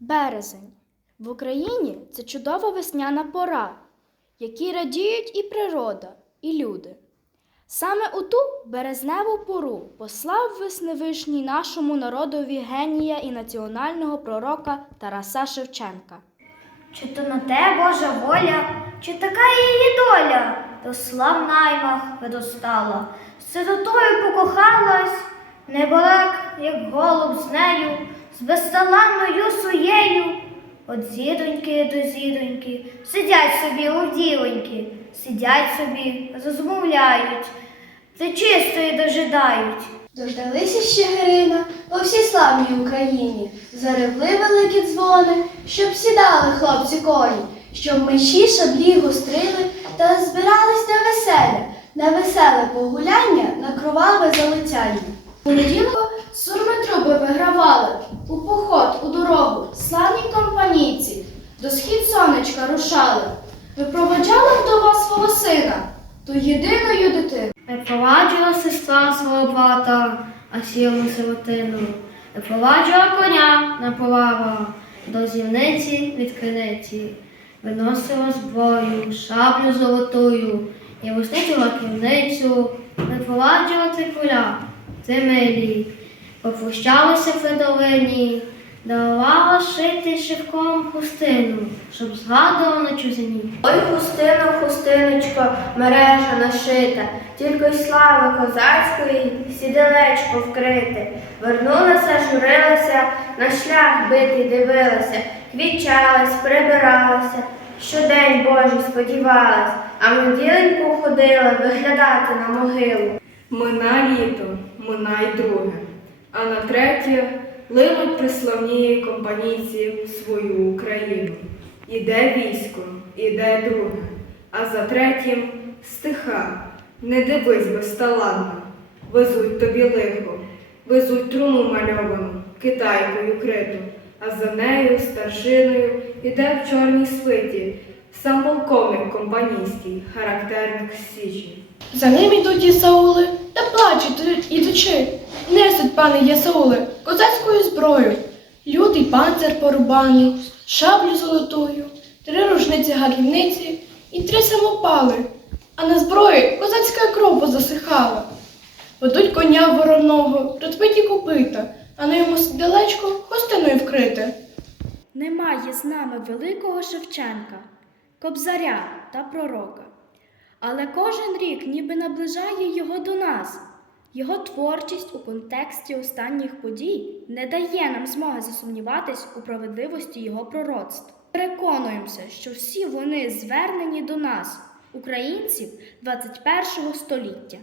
Березень. В Україні це чудова весняна пора, якій радіють і природа, і люди. Саме у ту березневу пору послав Весневишній нашому народові генія і національного пророка Тараса Шевченка. Чи то на те Божа воля, чи така її доля, то слав наймах видостала, з сиротою покохалась, неборак, як голуб з нею, з безталанною своєю. От зіроньки до зіроньки, сидять собі уділоньки, сидять собі, розмовляють, ти чистої дожидають. Дождалися ще Гирина по всій славній Україні. Заревли великі дзвони, щоб сідали хлопці коні, щоб мечі шаблі гострили та збирались на веселе, на веселе погуляння, на кроваве залицяння. У неділю сурми труби вигравали, у поход, у дорогу, славні компанійці, до схід сонечка рушали. Випроводжали вдова свого сина, ту єдиною дитину. Випроваджувала сестра свого брата, а сілу сиротину. Випроваджувала коня на полава, до зівниці від криниці. Виносила зброю, шаблю золотую, і вуститила ківницю, випроваджувала трикуля, три милі. Попрощалася Федорині, давала шити шивком хустину, щоб згадувала на чужині. Ой, хустино, хустиночко, мережа нашита, тільки й слави козацької, сіделечко вкрите. Вернулася, журилася, на шлях битий дивилася, квічалась, прибиралася, щодень Божий сподівалась, а в неділеньку ходила виглядати на могилу. Мина літо, мина й друге, а на третє линуть приславні компанійці свою Україну. Іде військо, іде друге, а за третім стиха. Не дивись безталанно, везуть тобі лихо, везуть труну мальовану, китайкою криту, а за нею старшиною іде в чорній свиті, сам полковник компанійський, характерник Січі. За ним ідуть Ісаули та плачуть ідучи. Несуть, пане Єсаули, козацькою зброю. Лютий панцир порубаний, шаблю золотою, три рушниці гарівниці і три самопали. А на зброї козацька кров позасихала. Ведуть коня вороного, розбиті копита, а на йому сиделечко хостиною вкрите. Немає з нами великого Шевченка, кобзаря та пророка. Але кожен рік ніби наближає його до нас. Його творчість у контексті останніх подій не дає нам змоги засумніватись у праведливості його пророцтв. Переконуємося, що всі вони звернені до нас, українців 21 століття.